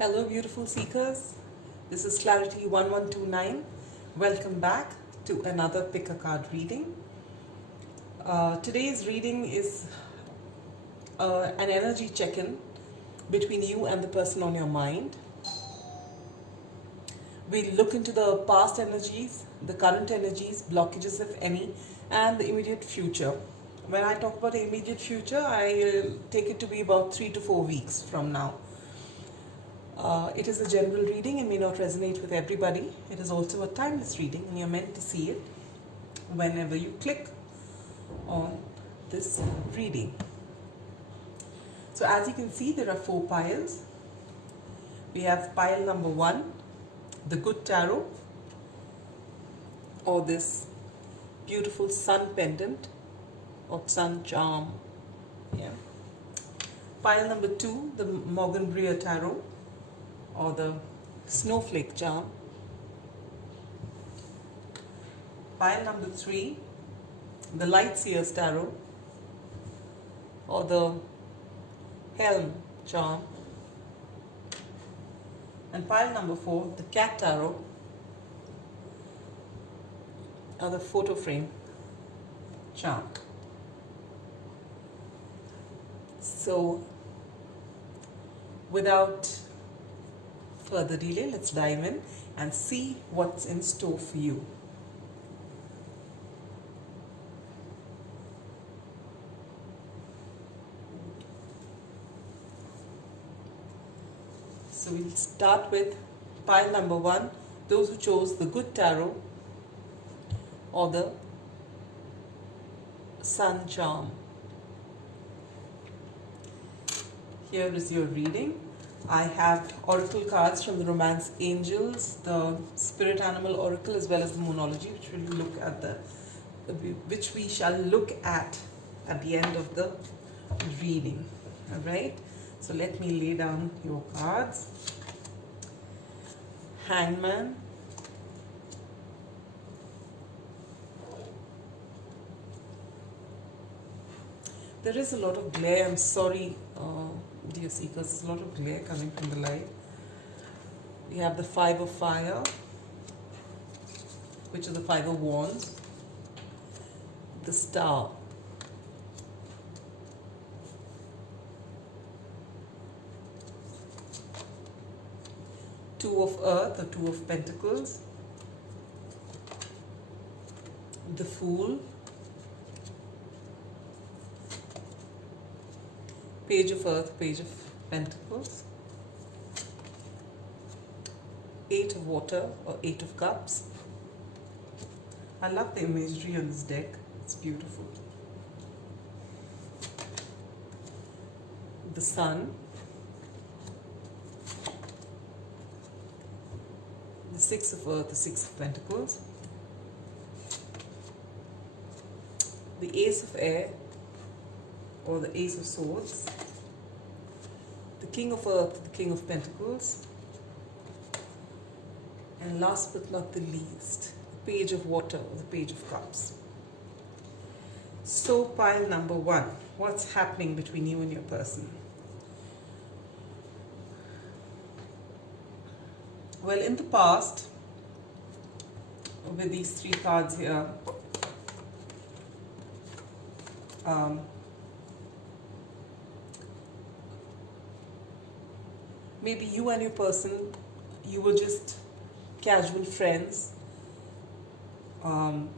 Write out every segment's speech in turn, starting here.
Hello, beautiful seekers. This is Clarity 1129. Welcome back to another pick a card reading. Today's reading is an energy check in between you and the person on your mind. We look into the past energies, the current energies, blockages, if any, and the immediate future. When I talk about the immediate future, I take it to be about 3 to 4 weeks from now. It is a general reading and may not resonate with everybody. It is also a timeless reading, and you're meant to see it whenever you click on this reading. So, as you can see, there are 4 piles. We have pile number 1, the Good Tarot, or this beautiful sun pendant or sun charm. Yeah. Pile number 2, the Morgan Breer Tarot, or the snowflake charm. Pile number 3, the light seers tarot, or the helm charm. And pile number 4, the cat tarot, or the photo frame charm. So without further delay, let's dive in and see what's in store for you. So we'll start with pile number 1, those who chose the Good Tarot or the Sun Charm. Here is your reading. I have oracle cards from the Romance Angels, the Spirit Animal Oracle, as well as the Moonology, which we shall look at the end of the reading. All right. So let me lay down your cards. Hangman, there is a lot of glare. I'm sorry, dear seekers, there's a lot of glare coming from the light. We have the 5 of Fire, which is the 5 of Wands, the Star, Two of Earth, the 2 of Pentacles, the Fool, Page of Earth, Page of Pentacles, 8 of Water or 8 of Cups. I love the imagery on this deck, it's beautiful. The Sun, the 6 of Earth, the 6 of Pentacles, the Ace of Air or the Ace of Swords, the King of Earth, the King of Pentacles, and last but not the least, the Page of Water or the Page of Cups. So pile number 1, what's happening between you and your person? Well, in the past, with these 3 cards here, maybe you and your person, you were just casual friends, and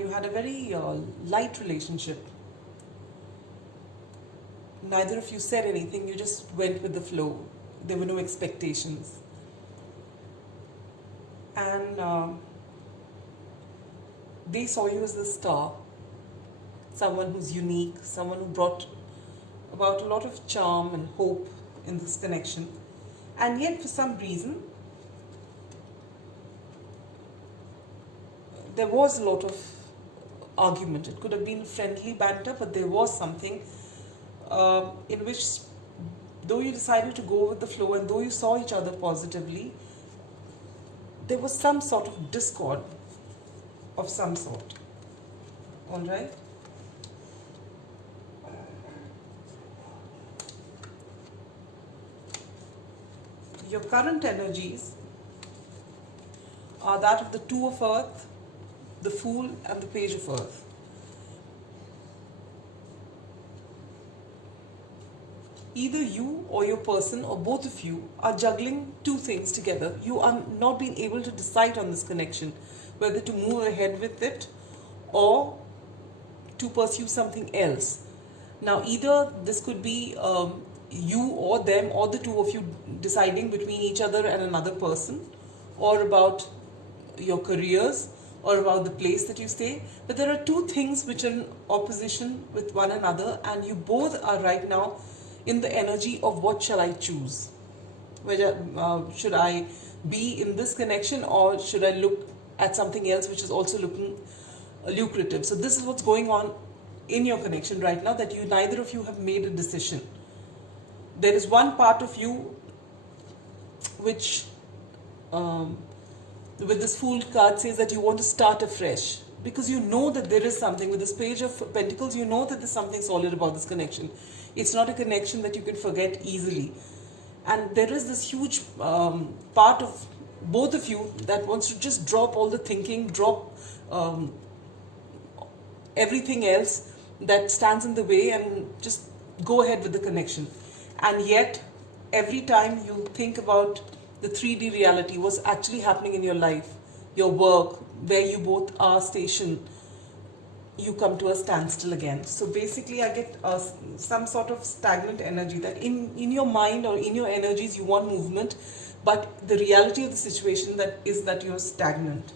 you had a very light relationship. Neither of you said anything, you just went with the flow. There were no expectations. And they saw you as the star, someone who's unique, someone who brought about a lot of charm and hope in this connection. And yet, for some reason, there was a lot of argument. It could have been friendly banter, but there was something in which, though you decided to go with the flow and though you saw each other positively, there was some sort of discord of some sort. All right? your current energies are that of the Two of Earth, the Fool, and the Page of Earth. Either you or your person or both of you are juggling two things together. You are not being able to decide on this connection, whether to move ahead with it or to pursue something else. Now, either this could be you or them or the two of you deciding between each other and another person, or about your careers, or about the place that you stay. But there are two things which are in opposition with one another, and you both are right now in the energy of what shall I choose? Whether should I be in this connection, or should I look at something else which is also looking lucrative? So this is what's going on in your connection right now, that you neither of you have made a decision. There is one part of you which with this Fool card says that you want to start afresh, because you know that there is something. With this Page of Pentacles, you know that there's something solid about this connection. It's not a connection that you can forget easily. And there is this huge part of both of you that wants to just drop all the thinking, drop everything else that stands in the way, and just go ahead with the connection. And yet, every time you think about the 3D reality, what's actually happening in your life, your work, where you both are stationed, you come to a standstill again. So basically, I get some sort of stagnant energy, that in your mind or in your energies you want movement, but the reality of the situation is that you're stagnant.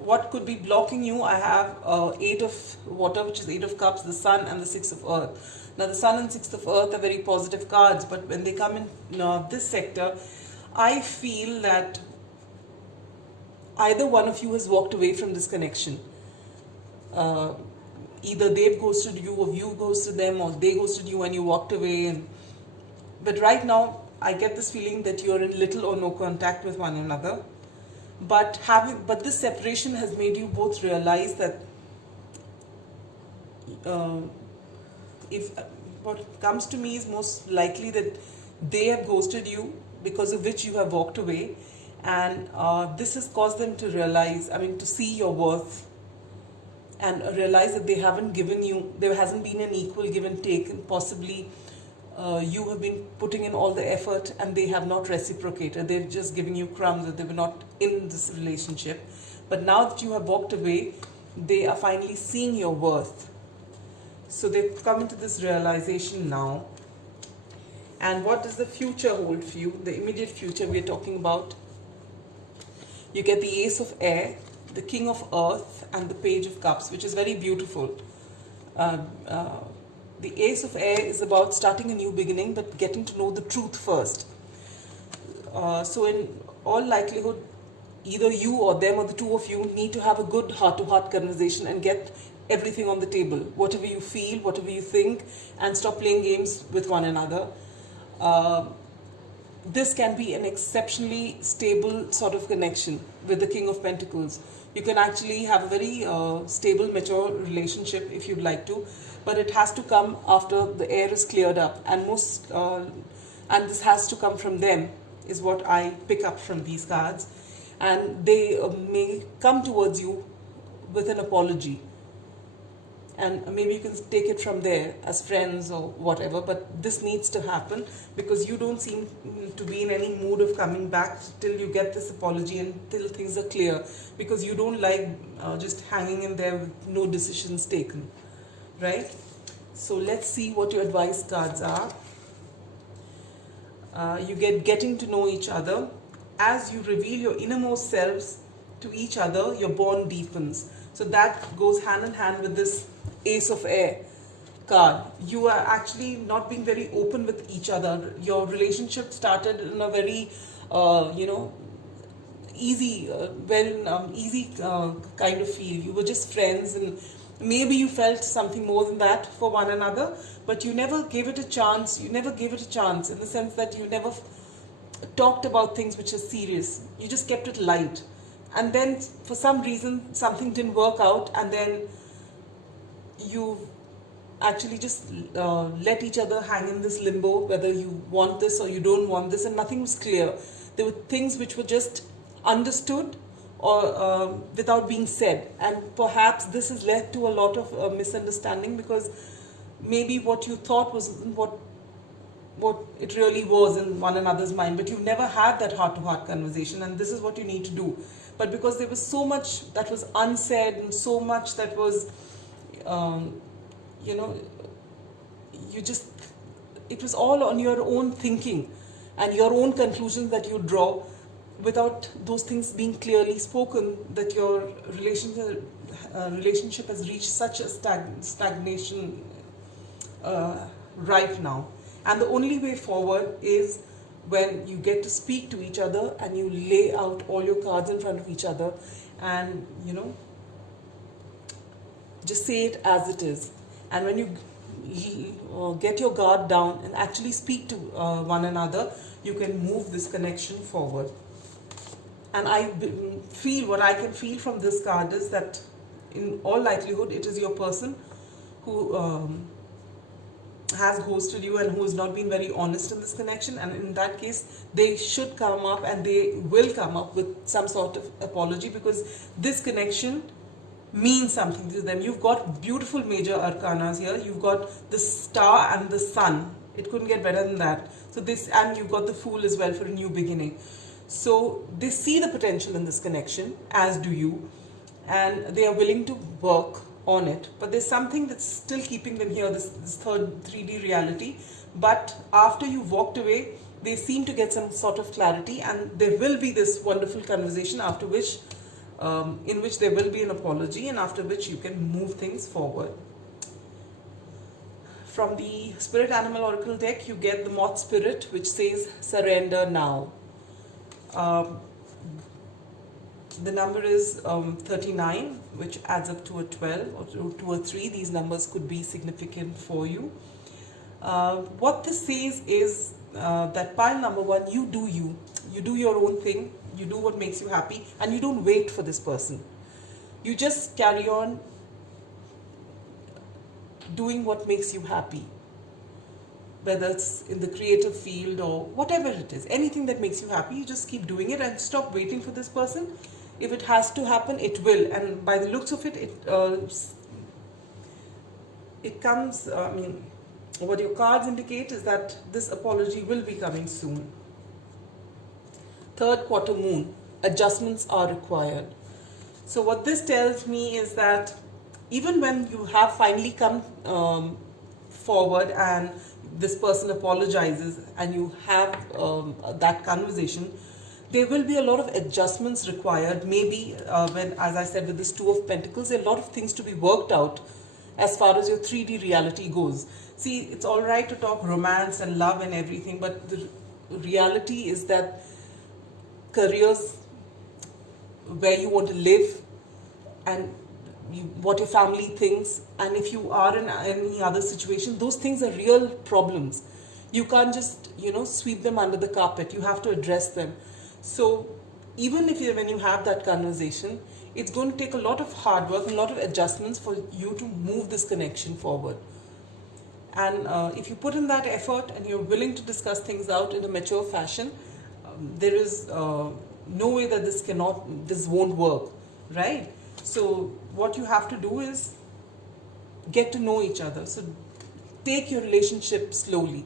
What could be blocking you? I have 8 of Water, which is 8 of Cups, the Sun, and the 6 of Earth. Now the Sun and 6th of Earth are very positive cards, but when they come in this sector, I feel that either one of you has walked away from this connection. Either they've ghosted you, or you ghosted them, or they ghosted you and you walked away. But right now, I get this feeling that you're in little or no contact with one another. But this separation has made you both realize that if what comes to me is most likely that they have ghosted you, because of which you have walked away, and this has caused them to realize, to see your worth, and realize that they haven't given you, there hasn't been an equal give and take, and possibly you have been putting in all the effort and they have not reciprocated. They're just giving you crumbs, that they were not in this relationship. But now that you have walked away, they are finally seeing your worth. So they've come into this realization now. And what does the future hold for you? The immediate future we're talking about. You get the Ace of Air, the King of Earth, and the Page of Cups, which is very beautiful. The Ace of Air is about starting a new beginning, but getting to know the truth first. So in all likelihood, either you or them or the two of you need to have a good heart-to-heart conversation and get everything on the table. Whatever you feel, whatever you think, and stop playing games with one another. This can be an exceptionally stable sort of connection with the King of Pentacles. You can actually have a very stable, mature relationship if you'd like to, but it has to come after the air is cleared up, and and this has to come from them, is what I pick up from these cards. And they may come towards you with an apology, and maybe you can take it from there as friends or whatever, but this needs to happen, because you don't seem to be in any mood of coming back till you get this apology and till things are clear, because you don't like just hanging in there with no decisions taken, right? So let's see what your advice cards are. You get getting to know each other. As you reveal your innermost selves to each other, your bond deepens. So that goes hand in hand with this Ace of Air card. You are actually not being very open with each other. Your relationship started in a very, easy, easy kind of feel. You were just friends, and maybe you felt something more than that for one another, but you never gave it a chance. You never gave it a chance in the sense that you never talked about things which are serious. You just kept it light. And then for some reason something didn't work out, and then you've actually just let each other hang in this limbo, whether you want this or you don't want this, and nothing was clear. There were things which were just understood or without being said, and perhaps this has led to a lot of misunderstanding, because maybe what you thought was what it really was in one another's mind, but you never had that heart-to-heart conversation, and this is what you need to do. But because there was so much that was unsaid and so much that was you know, you just, it was all on your own thinking and your own conclusions that you draw, without those things being clearly spoken, that your relationship has reached such a stagnation right now. And the only way forward is when you get to speak to each other and you lay out all your cards in front of each other, and just say it as it is. And when you get your guard down and actually speak to one another, you can move this connection forward. And I feel, what I can feel from this card is that in all likelihood it is your person who has ghosted you and who has not been very honest in this connection, and in that case they should come up, and they will come up with some sort of apology, because this connection means something to them. You've got beautiful major arcanas here. You've got the star and the sun. It couldn't get better than that. So this, and you've got the fool as well for a new beginning. So they see the potential in this connection, as do you, and they are willing to work on it. But there's something that's still keeping them here, this third 3D reality. But after you've walked away, they seem to get some sort of clarity, and there will be this wonderful conversation after which in which there will be an apology, and after which you can move things forward. From the Spirit Animal Oracle deck, you get the Moth Spirit, which says surrender now. The number is 39, which adds up to a 12 or to a 3. These numbers could be significant for you. What this says is that pile number 1, you do you. You do your own thing. You do what makes you happy, and you don't wait for this person. You just carry on doing what makes you happy, whether it's in the creative field or whatever it is. Anything that makes you happy, you just keep doing it and stop waiting for this person. If it has to happen, it will, and by the looks of it, it comes, what your cards indicate is that this apology will be coming soon. Third quarter moon, adjustments are required. So what this tells me is that even when you have finally come forward and this person apologizes and you have that conversation, there will be a lot of adjustments required. Maybe when, as I said, with this Two of Pentacles, there are a lot of things to be worked out as far as your 3D reality goes. See, it's all right to talk romance and love and everything, but the reality is that careers, where you want to live, and what your family thinks, and if you are in any other situation, those things are real problems. You can't just sweep them under the carpet. You have to address them. So even when you have that conversation, it's going to take a lot of hard work and a lot of adjustments for you to move this connection forward. And if you put in that effort and you're willing to discuss things out in a mature fashion, there is no way that this won't work, right? So what you have to do is get to know each other. So take your relationship slowly.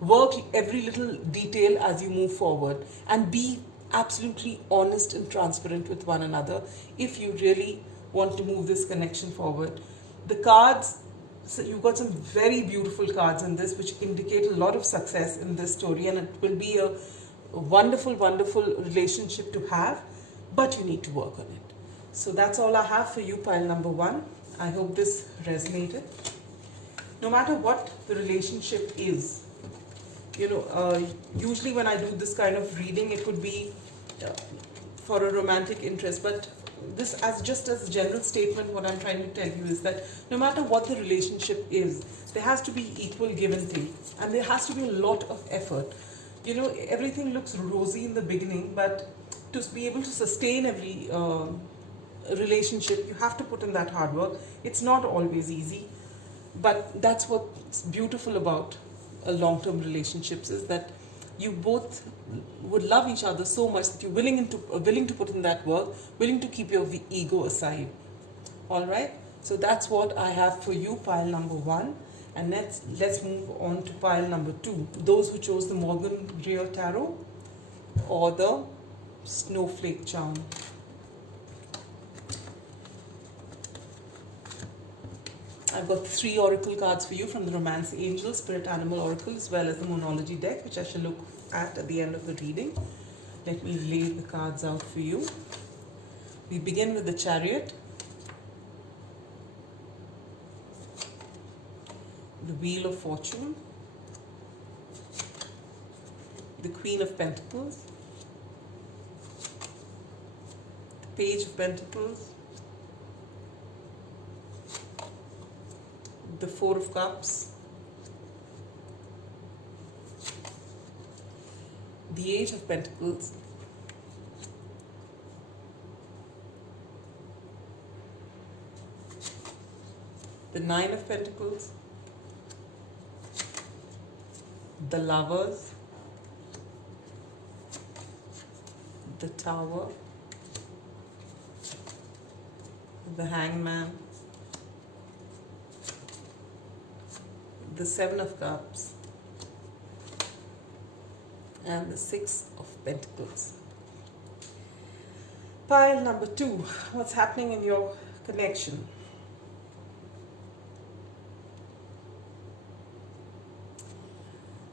Work every little detail as you move forward, and be absolutely honest and transparent with one another if you really want to move this connection forward. The cards, so you've got some very beautiful cards in this which indicate a lot of success in this story, and it will be a wonderful, wonderful relationship to have, but you need to work on it. So that's all I have for you, pile number 1. I hope this resonated. No matter what the relationship is, usually when I do this kind of reading, it could be for a romantic interest, but this, as a general statement, what I'm trying to tell you is that no matter what the relationship is, there has to be equal give and take, and there has to be a lot of effort. Everything looks rosy in the beginning, but to be able to sustain relationship, you have to put in that hard work. It's not always easy, but that's what's beautiful about a long-term relationships, is that you both would love each other so much that you're willing to put in that work, willing to keep your ego aside. All right, so that's what I have for you, pile number 1. And let's move on to pile number 2, those who chose the Morgan Greer Tarot or the Snowflake Charm. I've got 3 oracle cards for you from the Romance Angel, Spirit Animal Oracle, as well as the Moonology deck, which I shall look at the end of the reading. Let me lay the cards out for you. We begin with the Chariot, the Wheel of Fortune, the Queen of Pentacles, the Page of Pentacles, the Four of Cups, the Eight of Pentacles, the Nine of Pentacles, the Lovers, the Tower, the Hangman, the Seven of Cups, and the Six of Pentacles. Pile number 2, what's happening in your connection?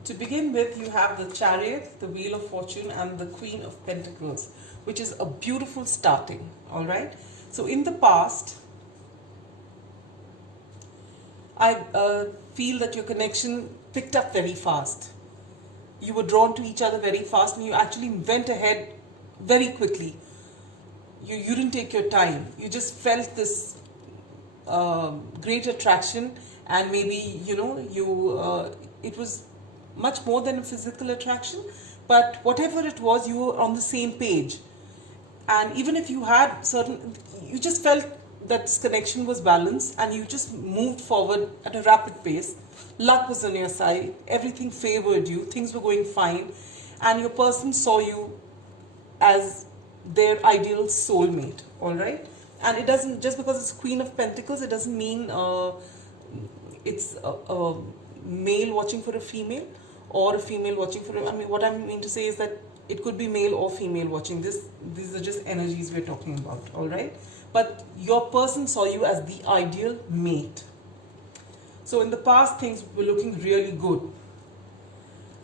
To begin with, you have the Chariot, the Wheel of Fortune, and the Queen of Pentacles, which is a beautiful starting, all right? So in the past, I feel that your connection picked up very fast. You were drawn to each other very fast, and you actually went ahead very quickly. You didn't take your time. You just felt this great attraction, and maybe, it was much more than a physical attraction, but whatever it was, you were on the same page. And even if you had you just felt that this connection was balanced, and you just moved forward at a rapid pace. Luck was on your side, everything favored you, things were going fine, and your person saw you as their ideal soulmate, all right? And it doesn't, just because it's Queen of Pentacles, it doesn't mean it's a male watching for a female, or a female watching for a, what I mean to say is that it could be male or female watching this. These are just energies we're talking about, all right? But your person saw you as the ideal mate. So in the past, things were looking really good.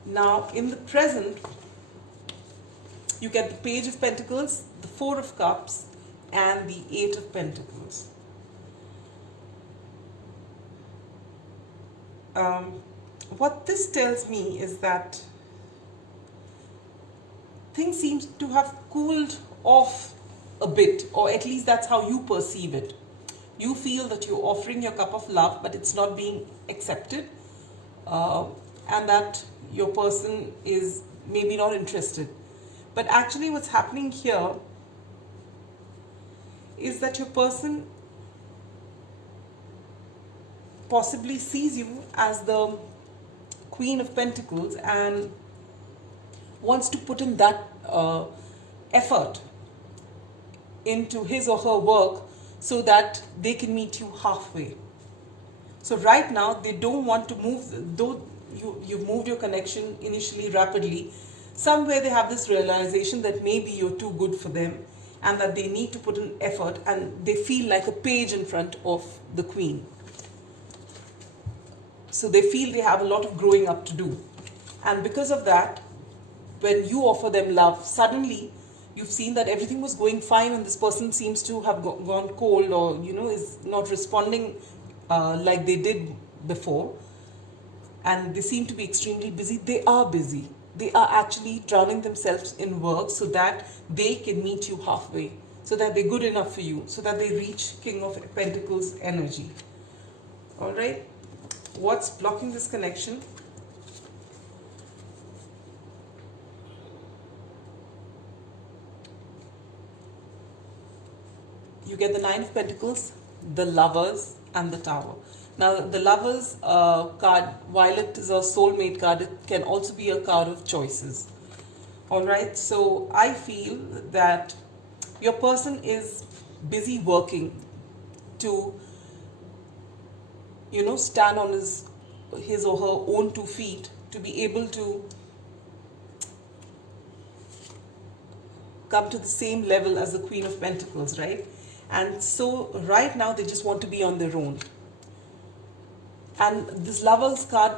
Now, in the present, you get the Page of Pentacles, the Four of Cups, and the Eight of Pentacles. What this tells me is that things seem to have cooled off a bit, or at least that's how you perceive it. You feel that you're offering your cup of love, but it's not being accepted, and that your person is maybe not interested. But actually what's happening here is that your person possibly sees you as the Queen of Pentacles and wants to put in that effort into his or her work so that they can meet you halfway. So right now they don't want to move, though you've moved your connection initially rapidly. Somewhere they have this realization that maybe you're too good for them and that they need to put in effort, and they feel like a page in front of the Queen. So they feel they have a lot of growing up to do. And because of that, when you offer them love, suddenly you've seen that everything was going fine and this person seems to have gone cold, or is not responding like they did before, and they seem to be extremely busy. They are busy. They are actually drowning themselves in work so that they can meet you halfway, so that they're good enough for you, so that they reach King of Pentacles energy. All right, what's blocking this connection? you get the Nine of Pentacles, the Lovers, and the Tower. Now, the Lovers card, while it is a soulmate card, it can also be a card of choices. All right, so I feel that your person is busy working to, stand on his or her own 2 feet, to be able to come to the same level as the Queen of Pentacles, right? And so right now they just want to be on their own. And this Lovers card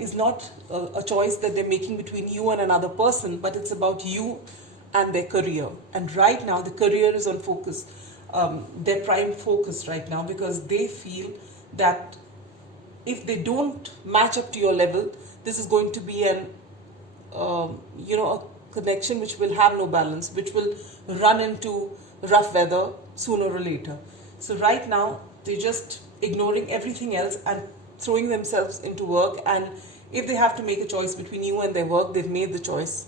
is not a choice that they're making between you and another person, but it's about you and their career. And right now the career is on focus, their prime focus right now, because they feel that if they don't match up to your level, this is going to be a connection which will have no balance, which will run into rough weather sooner or later. So right now they're just ignoring everything else and throwing themselves into work. And if they have to make a choice between you and their work, they've made the choice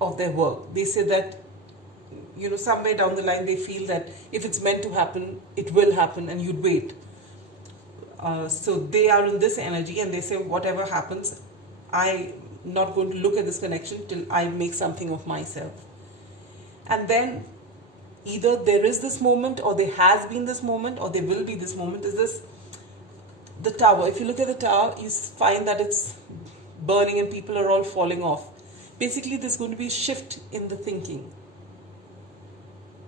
of their work. They say that, somewhere down the line they feel that if it's meant to happen, it will happen, and you'd wait. So they are in this energy, and they say, whatever happens, I'm not going to look at this connection till I make something of myself. And then either there is this moment, or there has been this moment, or there will be this moment. Is this the Tower? If you look at the Tower, you find that it's burning and people are all falling off. Basically, there's going to be a shift in the thinking.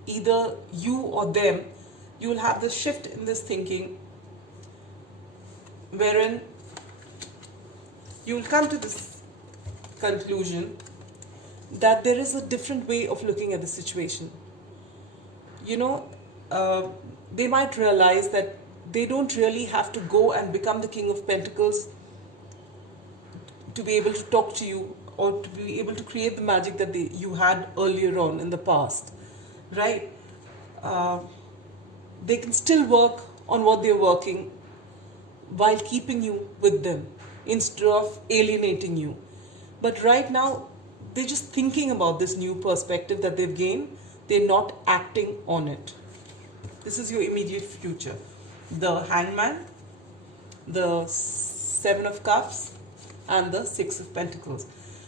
Either you or them, you will have this shift in this thinking, wherein you will come to this conclusion that there is a different way of looking at the situation. They might realize that they don't really have to go and become the King of Pentacles to be able to talk to you, or to be able to create the magic that you had earlier on in the past, right? They can still work on what they're working while keeping you with them instead of alienating you. But right now, they're just thinking about this new perspective that they've gained. They're not acting on it. This is your immediate future. The Hangman, the Seven of Cups, and the Six of Pentacles.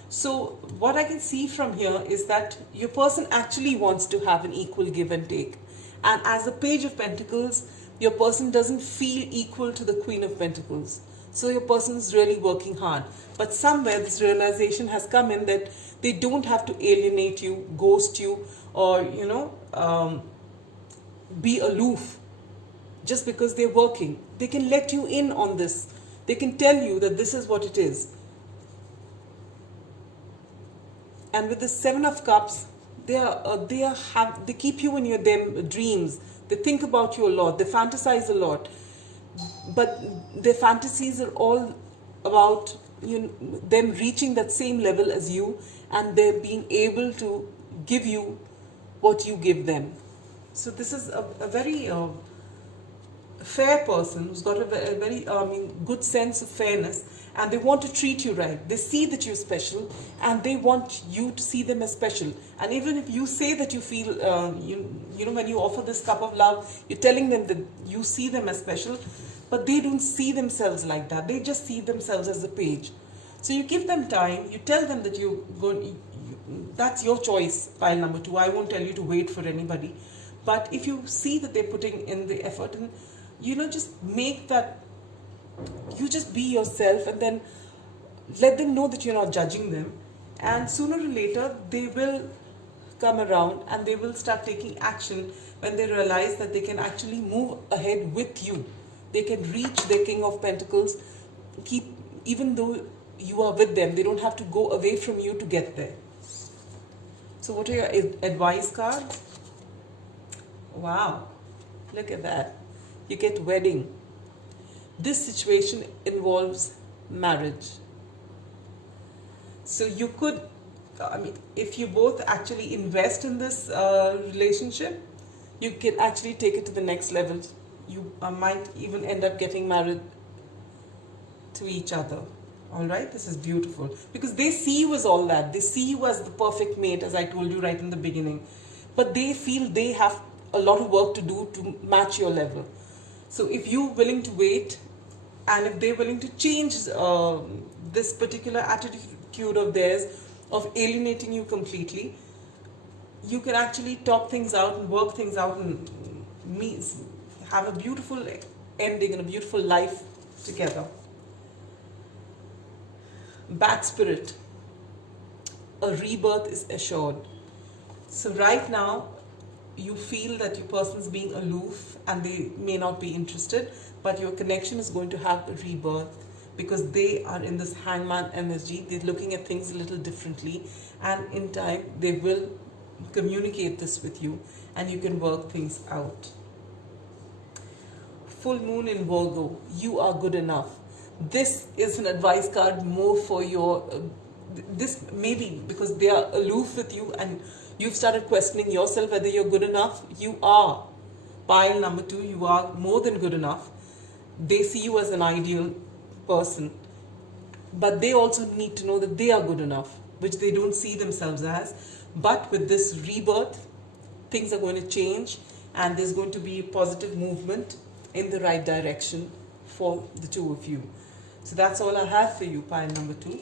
So what I can see from here is that your person actually wants to have an equal give and take. And as the Page of Pentacles, your person doesn't feel equal to the Queen of Pentacles. So your person is really working hard. But somewhere this realization has come in that they don't have to alienate you, ghost you, or, be aloof just because they're working. They can let you in on this. They can tell you that this is what it is. And with the Seven of Cups, they keep you in your dreams. They think about you a lot. They fantasize a lot. But their fantasies are all about them reaching that same level as you, and they're being able to give you what you give them. So this is a very fair person who's got a very good sense of fairness, and they want to treat you right. They see that you're special, and they want you to see them as special. And even if you say that you feel, when you offer this cup of love, you're telling them that you see them as special, but they don't see themselves like that. They just see themselves as a page. So you give them time. You tell them that that's your choice, pile number 2. I won't tell you to wait for anybody. But if you see that they're putting in the effort, and just make that, you just be yourself, and then let them know that you're not judging them. And sooner or later, they will come around and they will start taking action when they realize that they can actually move ahead with you. They can reach their King of Pentacles, even though you are with them. They don't have to go away from you to get there. So what are your advice cards? Wow, look at that. You get wedding. This situation involves marriage. So you could, if you both actually invest in this relationship, you can actually take it to the next level. You might even end up getting married to each other. All right, this is beautiful, because they see you as all that. They see you as the perfect mate, as I told you right in the beginning. But they feel they have a lot of work to do to match your level. So if you're willing to wait, and if they're willing to change this particular attitude of theirs of alienating you completely, you can actually talk things out and work things out and have a beautiful ending and a beautiful life together. Bad spirit, a rebirth is assured. So right now, you feel that your person's being aloof and they may not be interested, but your connection is going to have a rebirth because they are in this hangman energy. They're looking at things a little differently, and in time they will communicate this with you and you can work things out. Full moon in Virgo, you are good enough. This is an advice card more for your this maybe because they are aloof with you and you've started questioning yourself whether you're good enough. You are. Pile number 2, you are more than good enough. They see you as an ideal person, but they also need to know that they are good enough, which they don't see themselves as. But with this rebirth, things are going to change and there's going to be positive movement in the right direction for the two of you. So that's all I have for you, pile number 2.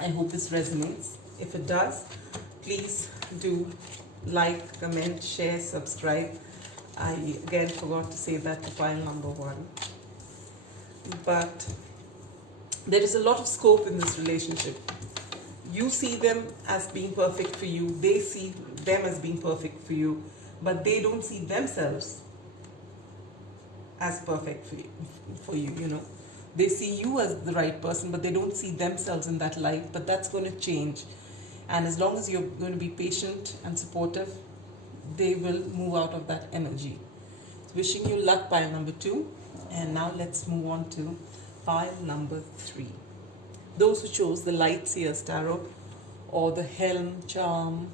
I hope this resonates. If it does, please do like, comment, share, subscribe. I again forgot to say that to pile number 1. But there is a lot of scope in this relationship. You see them as being perfect for you, they see them as being perfect for you, but they don't see themselves as perfect for you, you know. They see you as the right person, but they don't see themselves in that light. But that's going to change. And as long as you're going to be patient and supportive, they will move out of that energy. So wishing you luck, pile number 2. And now let's move on to pile number 3. Those who chose the Light Seers Tarot or the Helm Charm,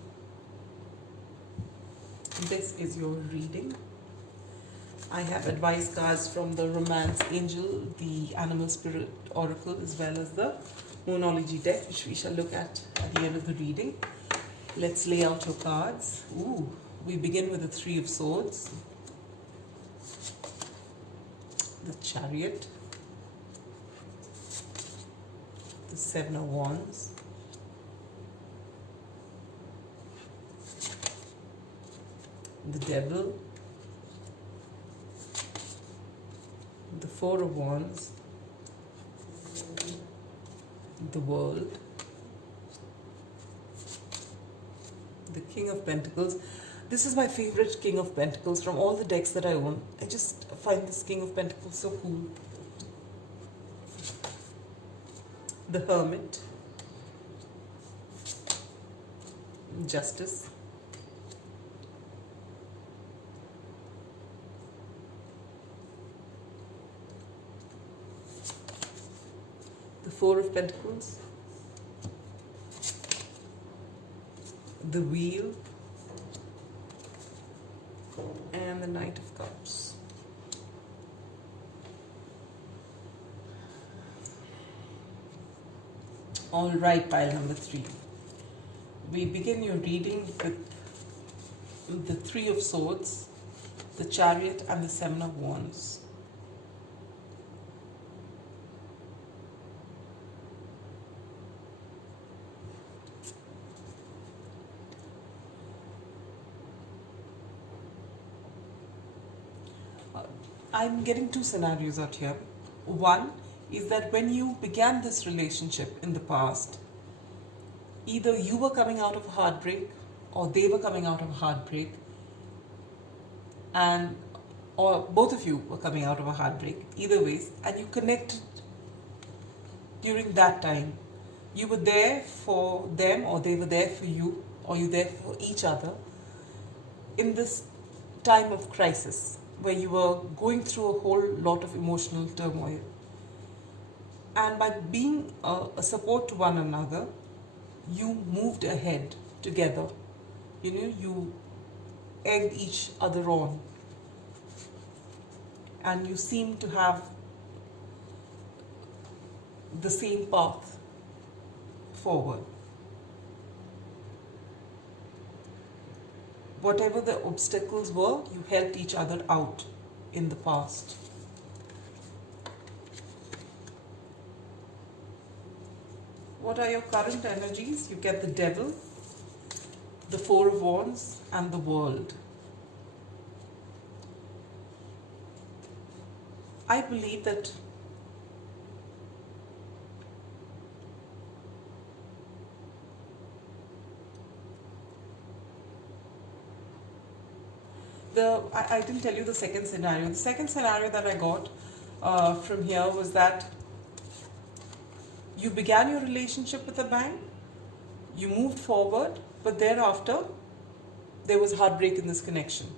this is your reading. I have advice cards from the Romance Angel, the Animal Spirit Oracle, as well as the Moonology deck, which we shall look at the end of the reading. Let's lay out your cards. Ooh, we begin with the 3 of Swords, the Chariot, the 7 of Wands, the Devil, the 4 of Wands, the World, the King of Pentacles. This is my favorite King of Pentacles from all the decks that I own. I just find this King of Pentacles so cool. The Hermit, Justice, the 4 of Pentacles, the Wheel, and the Knight of Cups. All right, pile number 3. We begin your reading with the 3 of Swords, the Chariot, and the 7 of Wands. I'm getting 2 scenarios out here. One is that when you began this relationship in the past, either you were coming out of a heartbreak or they were coming out of a heartbreak, and or both of you were coming out of a heartbreak, either ways, and you connected during that time. You were there for them or they were there for you, or you were there for each other in this time of crisis where you were going through a whole lot of emotional turmoil. And by being a support to one another, you moved ahead together. You know, you egged each other on. And you seem to have the same path forward. whatever the obstacles were, you helped each other out in the past. What are your current energies? You get the Devil, the Four of Wands, and the World. I believe that I didn't tell you the second scenario. The second scenario that I got from here was that you began your relationship with a bang, you moved forward, but thereafter there was heartbreak in this connection.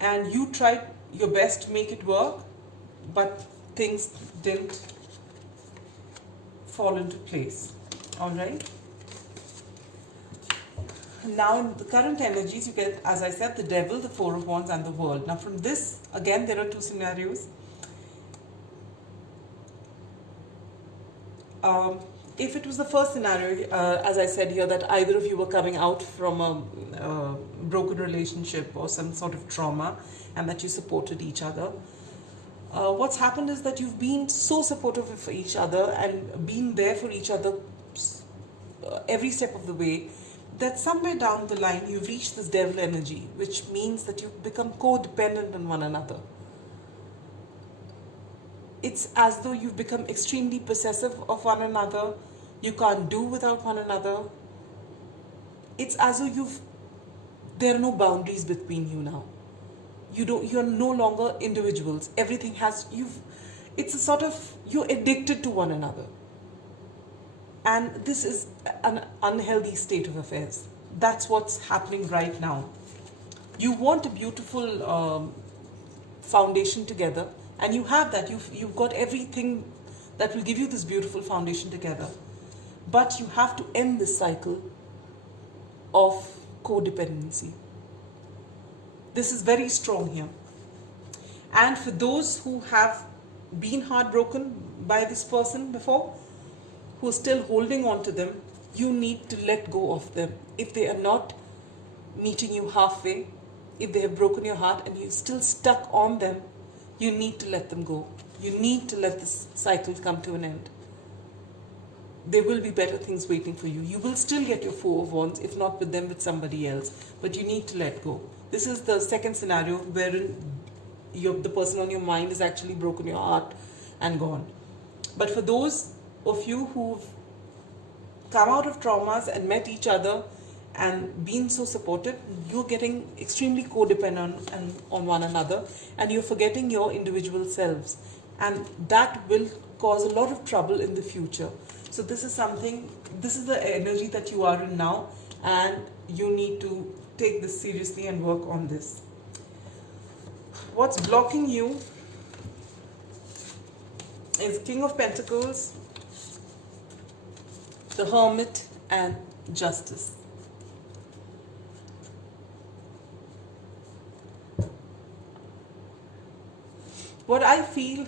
And you tried your best to make it work, but things didn't fall into place. Alright? Now in the current energies, you get, as I said, the Devil, the Four of Wands, and the World. Now from this, again, there are two scenarios. If it was the first scenario, as I said here, that either of you were coming out from a broken relationship or some sort of trauma, and that you supported each other, what's happened is that you've been so supportive of each other and been there for each other every step of the way, that somewhere down the line you've reached this Devil energy, which means that you've become codependent on one another. It's as though you've become extremely possessive of one another. You can't do without one another. It's as though there are no boundaries between you now. You're no longer individuals. Everything it's a sort of, you're addicted to one another. And this is an unhealthy state of affairs. That's what's happening right now. You want a beautiful foundation together, and you have that. You've got everything that will give you this beautiful foundation together. But you have to end this cycle of codependency. This is very strong here. And for those who have been heartbroken by this person before, who are still holding on to them, you need to let go of them. If they are not meeting you halfway, if they have broken your heart and you're still stuck on them, you need to let them go. You need to let this cycle come to an end. There will be better things waiting for you. You will still get your Four of Wands, if not with them, with somebody else. But you need to let go. This is the second scenario wherein the person on your mind has actually broken your heart and gone. But for those of you who've come out of traumas and met each other and been so supportive, you're getting extremely codependent on one another, and you're forgetting your individual selves. And that will cause a lot of trouble in the future. So this is the energy that you are in now, and you need to take this seriously and work on this. What's blocking you is King of Pentacles, the Hermit, and Justice. What I feel,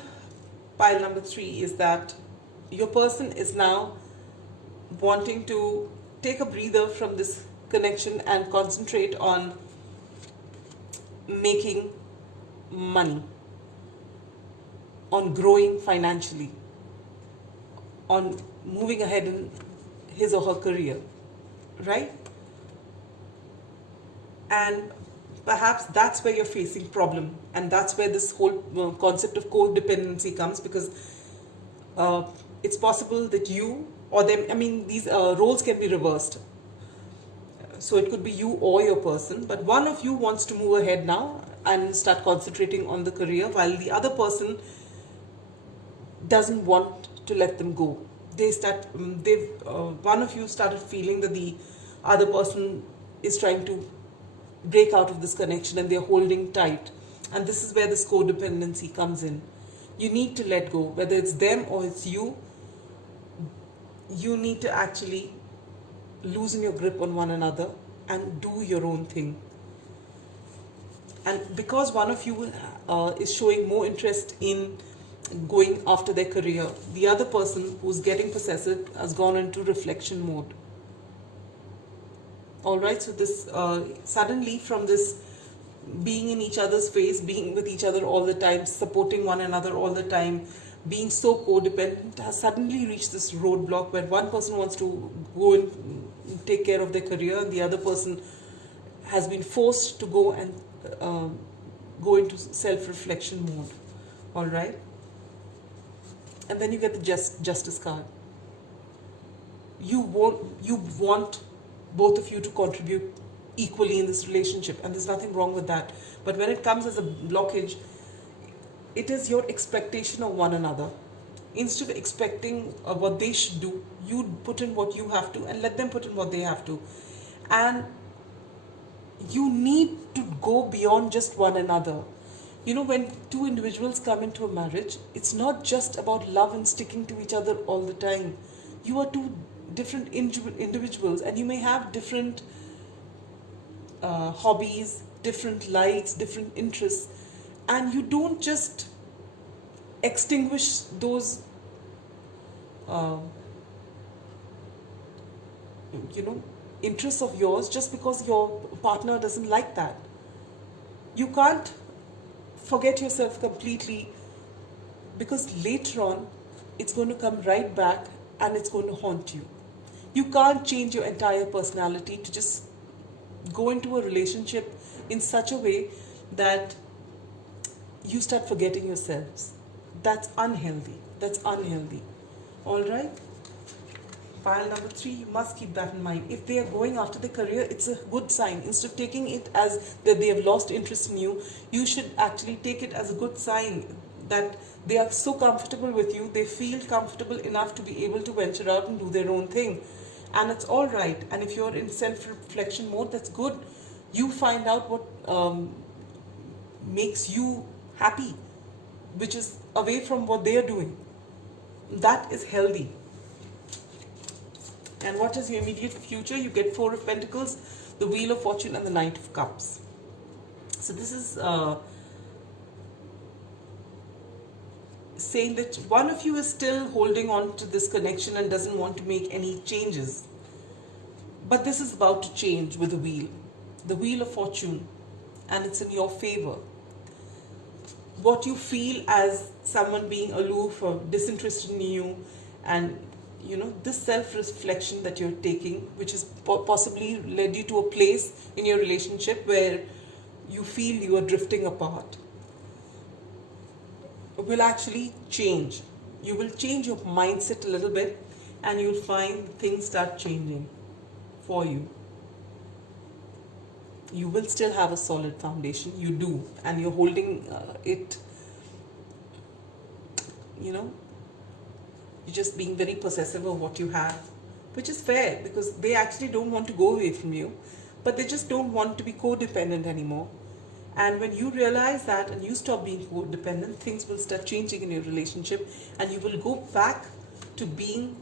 pile number 3, is that your person is now wanting to take a breather from this connection and concentrate on making money, on growing financially, on moving ahead in his or her career, right? And perhaps that's where you're facing problem, and that's where this whole concept of codependency comes, because it's possible that you or them, these roles can be reversed. So it could be you or your person, but one of you wants to move ahead now and start concentrating on the career, while the other person doesn't want to let them go. One of you started feeling that the other person is trying to break out of this connection and they're holding tight. And this is where this codependency comes in. You need to let go, whether it's them or it's you. You need to actually loosen your grip on one another and do your own thing. And because one of you is showing more interest in going after their career, the other person who's getting possessive has gone into reflection mode. All right, so this suddenly from this being in each other's face, being with each other all the time, supporting one another all the time, being so codependent, has suddenly reached this roadblock where one person wants to go and take care of their career, and the other person has been forced to go and uh, go into self-reflection mode. All right, and then you get the justice card. You want both of you to contribute equally in this relationship, and there's nothing wrong with that. But when it comes as a blockage, it is your expectation of one another. Instead of expecting what they should do, you put in what you have to and let them put in what they have to. And you need to go beyond just one another. You know, when two individuals come into a marriage, it's not just about love and sticking to each other all the time. You are two different individuals, and you may have different hobbies, different likes, different interests, and you don't just extinguish those, uh, you know, interests of yours just because your partner doesn't like that. You can't forget yourself completely, because later on it's going to come right back and it's going to haunt you. You can't change your entire personality to just go into a relationship in such a way that you start forgetting yourselves. That's unhealthy. That's unhealthy. All right? Pile number 3, you must keep that in mind. If they are going after their career, it's a good sign. Instead of taking it as that they have lost interest in you, you should actually take it as a good sign that they are so comfortable with you, they feel comfortable enough to be able to venture out and do their own thing. And it's all right. And if you're in self-reflection mode, that's good. You find out what makes you happy, which is away from what they are doing. That is healthy. And what is your immediate future? You get 4 of Pentacles, the Wheel of Fortune, and the Knight of Cups. So this is saying that one of you is still holding on to this connection and doesn't want to make any changes. But this is about to change with the Wheel of Fortune, and it's in your favor. What you feel as someone being aloof or disinterested in you, and you know, this self-reflection that you're taking, which has possibly led you to a place in your relationship where you feel you are drifting apart, will actually change. You will change your mindset a little bit, and you'll find things start changing for you. You will still have a solid foundation, you do, and you're holding it, you know, you're just being very possessive of what you have, which is fair, because they actually don't want to go away from you, but they just don't want to be codependent anymore. And when you realize that and you stop being codependent, things will start changing in your relationship, and you will go back to being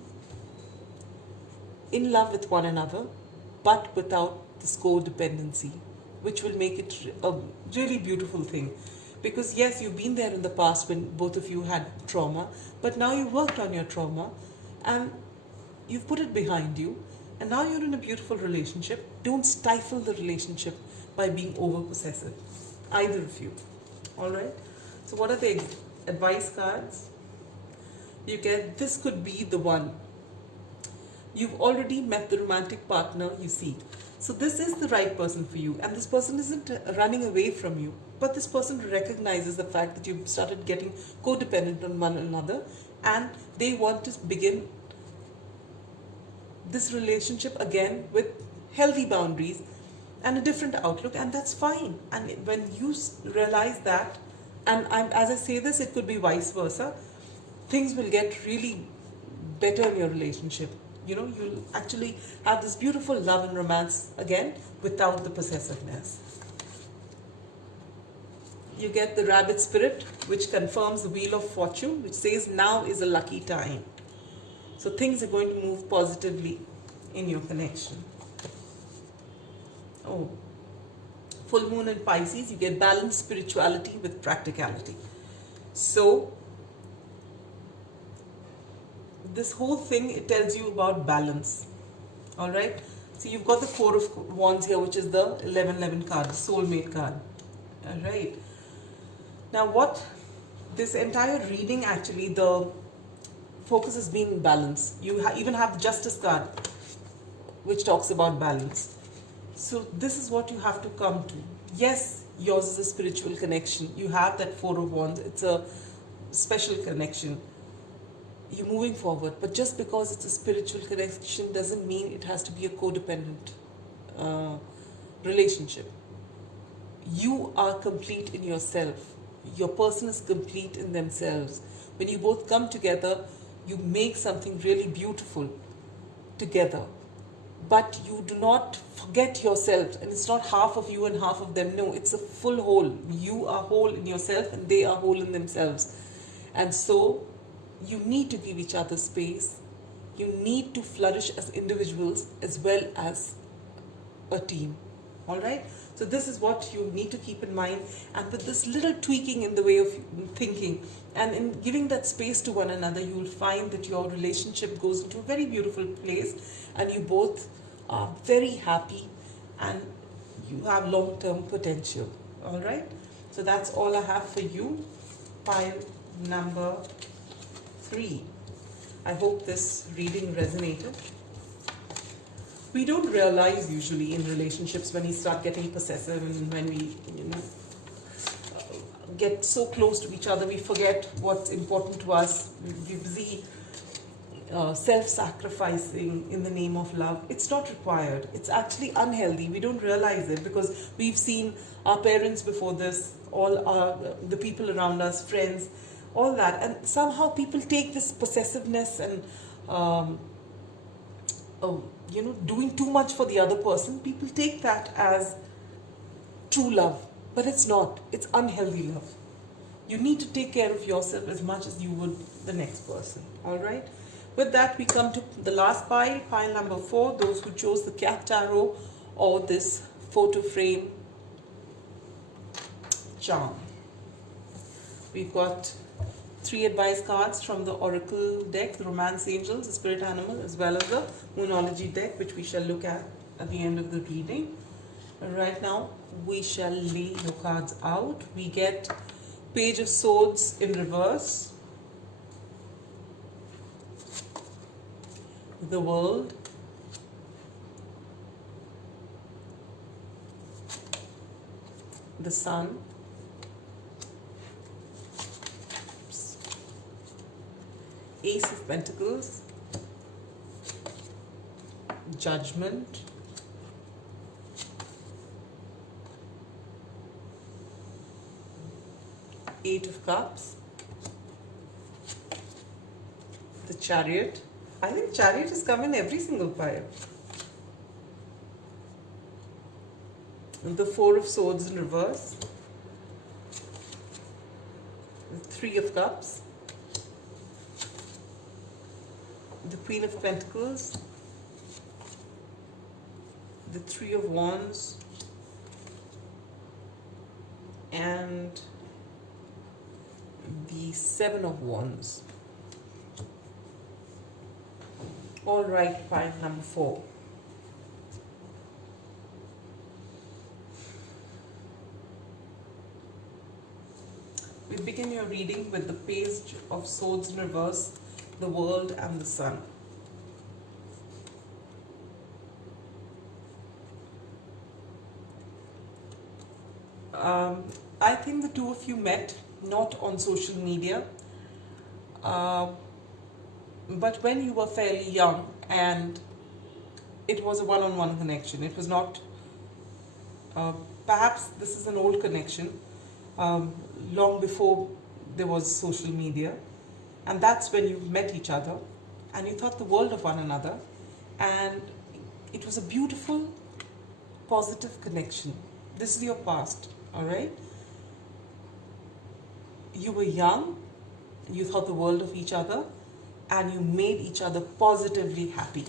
in love with one another, but without this codependency, which will make it a really beautiful thing. Because yes, you've been there in the past when both of you had trauma, but now you've worked on your trauma and you've put it behind you, and now you're in a beautiful relationship. Don't stifle the relationship by being over possessive, either of you. All right, so what are the advice cards you get? This could be the one. You've already met the romantic partner you seek. So this is the right person for you, and this person isn't running away from you, but this person recognizes the fact that you've started getting codependent on one another, and they want to begin this relationship again with healthy boundaries and a different outlook, and that's fine. And when you realize that, and as I say this, it could be vice versa, things will get really better in your relationship. You know, you'll actually have this beautiful love and romance again without the possessiveness. You get the Rabbit Spirit, which confirms the Wheel of Fortune, which says now is a lucky time. So things are going to move positively in your connection. Oh, full moon in Pisces, you get balanced spirituality with practicality. So this whole thing, it tells you about balance. All right, So you've got the Four of Wands here, which is the 1111 card, the soulmate card. All right. Now, what this entire reading actually, the focus has been balance. You even have the Justice card, which talks about balance. So this is what you have to come to. Yes, yours is a spiritual connection. You have that Four of Wands. It's a special connection. You're moving forward, but just because it's a spiritual connection doesn't mean it has to be a codependent relationship. You are complete in yourself. Your person is complete in themselves. When you both come together, you make something really beautiful together. But you do not forget yourself, and it's not half of you and half of them. No, it's a full whole. You are whole in yourself, and they are whole in themselves. And so, you need to give each other space. You need to flourish as individuals as well as a team. All right? So this is what you need to keep in mind, and with this little tweaking in the way of thinking and in giving that space to one another, you will find that your relationship goes into a very beautiful place, and you both are very happy and you have long-term potential. All right? So that's all I have for you. Pile number 3. I hope this reading resonated. We don't realize usually in relationships when we start getting possessive and when we, get so close to each other, we forget what's important to us. We're busy self-sacrificing in the name of love. It's not required. It's actually unhealthy. We don't realize it because we've seen our parents before this, all the people around us, friends, all that, and somehow people take this possessiveness and doing too much for the other person. People take that as true love, but it's not. It's unhealthy love. You need to take care of yourself as much as you would the next person. All right. With that, we come to the last pile, pile number 4. Those who chose the Cat Tarot or this photo frame charm. We've got 3 advice cards from the Oracle deck, the Romance Angels, the Spirit Animal, as well as the Moonology deck, which we shall look at the end of the reading. Right now, we shall lay your cards out. We get Page of Swords in reverse, the World, the Sun, Ace of Pentacles, Judgment, Eight of Cups, the Chariot. I think Chariot has come in every single pile. And the Four of Swords in reverse, the Three of Cups, the Queen of Pentacles, the Three of Wands, and the Seven of Wands. All right, pile number 4. We begin your reading with the Page of Swords in reverse, the World, and the Sun. I think the two of you met not on social media, but when you were fairly young, and it was a one-on-one connection. It was not, perhaps this is an old connection, long before there was social media, and that's when you met each other and you thought the world of one another, and it was a beautiful, positive connection. This is your past, all right? You were young, you thought the world of each other, and you made each other positively happy.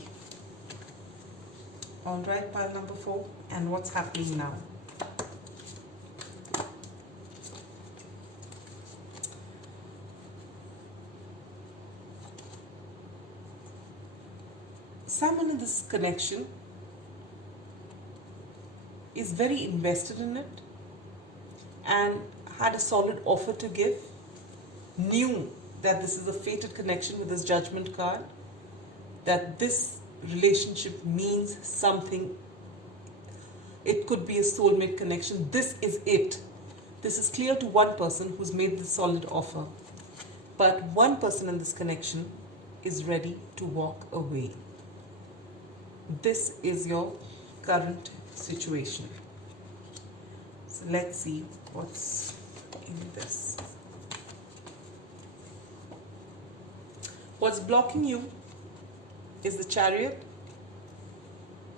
All right, pile number 4. And what's happening now? Someone in this connection is very invested in it and had a solid offer to give, knew that this is a fated connection with this judgment card, that this relationship means something. It could be a soulmate connection. This is it. This is clear to one person who's made this solid offer. But one person in this connection is ready to walk away. This is your current situation. So let's see what's in this. What's blocking you is the Chariot,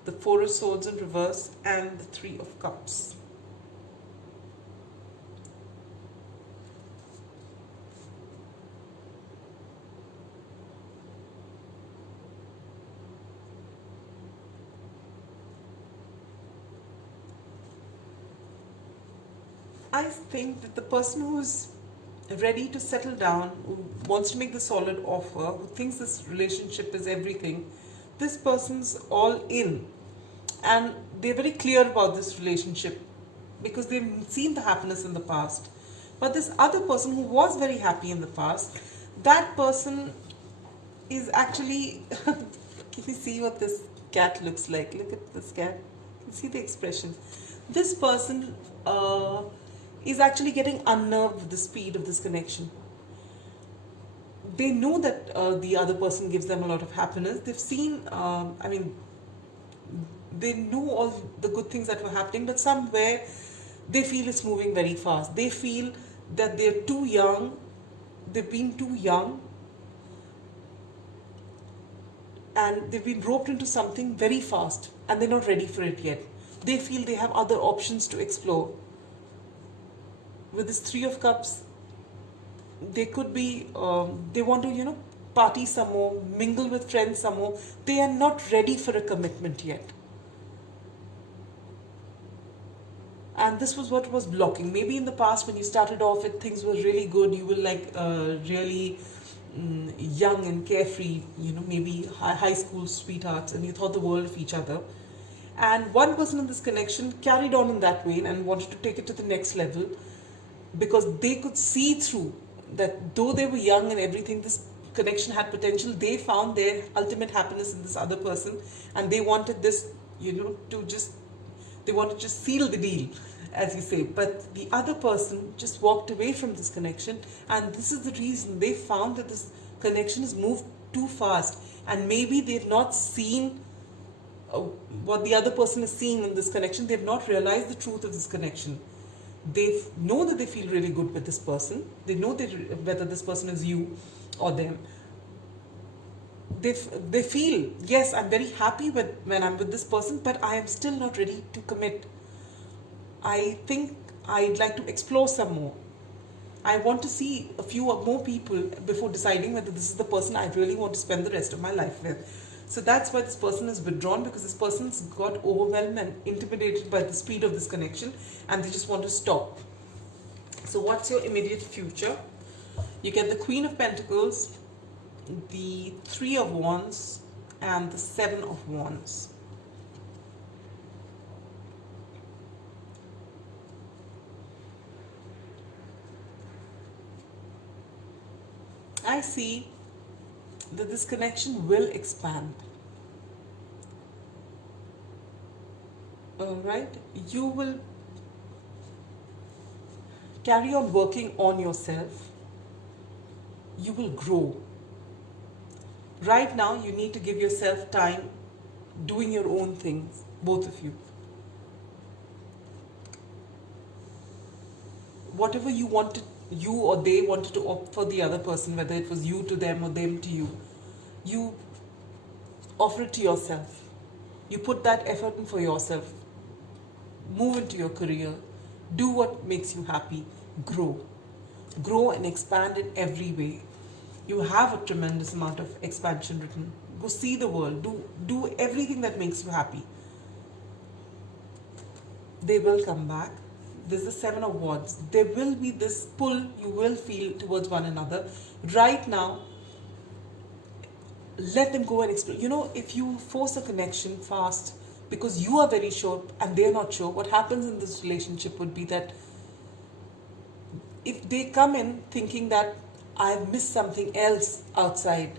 the Four of Swords in reverse, and the Three of Cups. I think that the person who's ready to settle down, who wants to make the solid offer, who thinks this relationship is everything, this person's all in. And they're very clear about this relationship because they've seen the happiness in the past. But this other person who was very happy in the past, that person is actually, can you see what this cat looks like? Look at this cat. You can see the expression. This person is actually getting unnerved with the speed of this connection. They know that the other person gives them a lot of happiness. They've seen, they know all the good things that were happening, but somewhere they feel it's moving very fast. They feel that they're too young, they've been too young, and they've been roped into something very fast, and they're not ready for it yet. They feel they have other options to explore. With this Three of Cups, they could be, they want to, party some more, mingle with friends some more. They are not ready for a commitment yet. And this was what was blocking. Maybe in the past when you started off it, things were really good. You were like really young and carefree, maybe high school sweethearts, and you thought the world of each other. And one person in this connection carried on in that vein and wanted to take it to the next level because they could see through that though they were young and everything, this connection had potential. They found their ultimate happiness in this other person, and they wanted this, they wanted to just seal the deal, as you say. But the other person just walked away from this connection, and this is the reason. They found that this connection has moved too fast, and maybe they've not seen what the other person is seeing in this connection. They've not realized the truth of this connection. They know that they feel really good with this person. They know whether this person is you or them. They feel, yes, I'm very happy when I'm with this person, but I am still not ready to commit. I think I'd like to explore some more. I want to see a few more people before deciding whether this is the person I really want to spend the rest of my life with. So that's why this person is withdrawn, because this person's got overwhelmed and intimidated by the speed of this connection, and they just want to stop. So what's your immediate future? You get the Queen of Pentacles, the Three of Wands, and the Seven of Wands. I see that this connection will expand. Alright, you will carry on working on yourself. You will grow. Right now, you need to give yourself time doing your own things, both of you. Whatever you wanted, you or they wanted to offer the other person, whether it was you to them or them to you, you offer it to yourself. You put that effort in for yourself. Move into your career. Do what makes you happy. Grow. Grow and expand in every way. You have a tremendous amount of expansion written. Go see the world. Do everything that makes you happy. They will come back. There's the Seven of Wands. There will be this pull you will feel towards one another. Right now, let them go and explore. If you force a connection fast, because you are very sure and they're not sure, what happens in this relationship would be that if they come in thinking that I've missed something else outside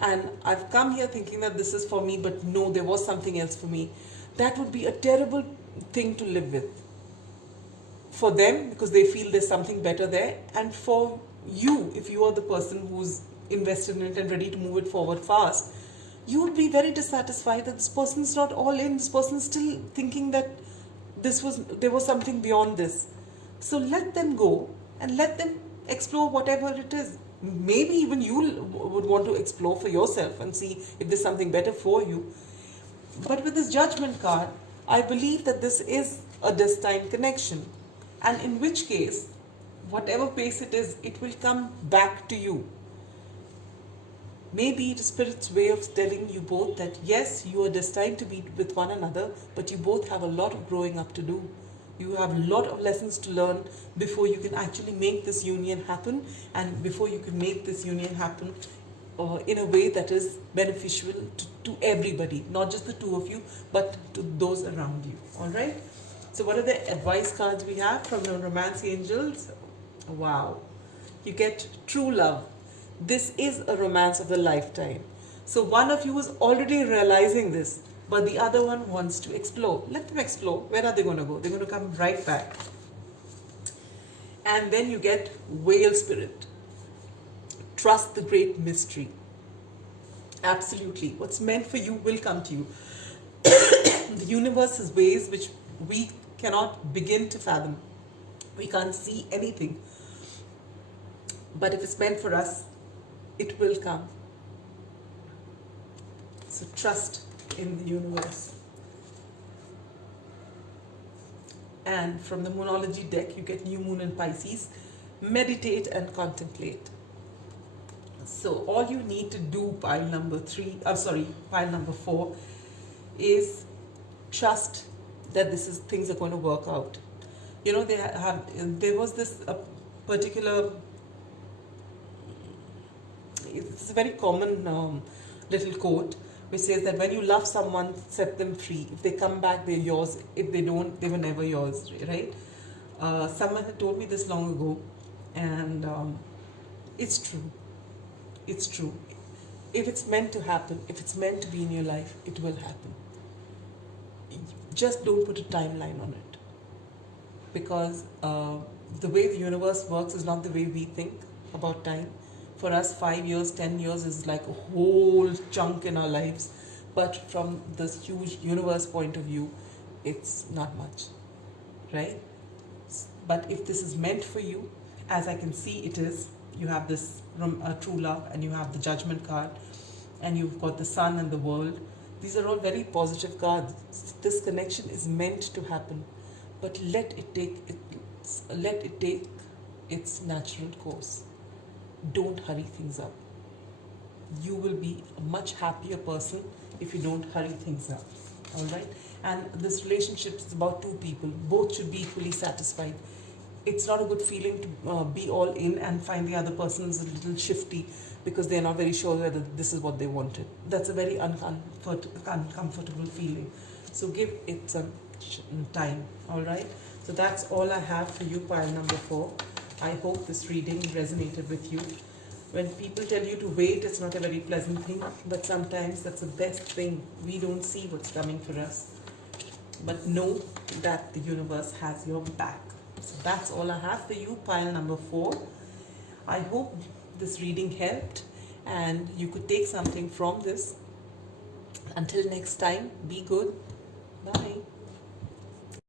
and I've come here thinking that this is for me, but no, there was something else for me, that would be a terrible thing to live with. For them, because they feel there's something better there, and for you, if you are the person who's invested in it and ready to move it forward fast, you would be very dissatisfied that this person's not all in, this person's still thinking that there was something beyond this. So let them go and let them explore whatever it is. Maybe even you would want to explore for yourself and see if there's something better for you. But with this judgment card, I believe that this is a destined connection. And in which case, whatever pace it is, it will come back to you. Maybe the Spirit's way of telling you both that yes, you are destined to be with one another, but you both have a lot of growing up to do. You have a lot of lessons to learn before you can actually make this union happen, and before you can make this union happen in a way that is beneficial to everybody, not just the two of you, but to those around you. All right? So what are the advice cards we have from the Romance Angels? Wow. You get true love. This is a romance of the lifetime. So one of you is already realizing this, but the other one wants to explore. Let them explore. Where are they going to go? They're going to come right back. And then you get Whale Spirit. Trust the great mystery. Absolutely. What's meant for you will come to you. The universe has ways which we cannot begin to fathom. We can't see anything. But if it's meant for us, it will come. So trust in the universe. And from the Moonology deck, you get New Moon in Pisces. Meditate and contemplate. So all you need to do, pile number 4, is trust that things are going to work out. You know, there was this particular, it's a very common little quote which says that when you love someone, set them free. If they come back, they're yours. If they don't, they were never yours, right? Someone had told me this long ago, and it's true. It's true. If it's meant to happen, if it's meant to be in your life, it will happen. Just don't put a timeline on it, because the way the universe works is not the way we think about time. For us, 5 years, 10 years is like a whole chunk in our lives, but from this huge universe point of view, it's not much, right? But if this is meant for you, as I can see it is, you have this true love, and you have the Judgment card, and you've got the Sun and the World. These are all very positive cards. This connection is meant to happen, but let it take its natural course. Don't hurry things up. You will be a much happier person if you don't hurry things up. All right? And this relationship is about two people. Both should be equally satisfied. It's not a good feeling to be all in and find the other person is a little shifty because they're not very sure whether this is what they wanted. That's a very uncomfortable feeling. So give it some time. All right? So that's all I have for you, pile number 4. I hope this reading resonated with you. When people tell you to wait, it's not a very pleasant thing, but sometimes that's the best thing. We don't see what's coming for us, but know that the universe has your back. So that's all I have for you, pile number 4. I hope this reading helped and you could take something from this. Until next time, be good. Bye.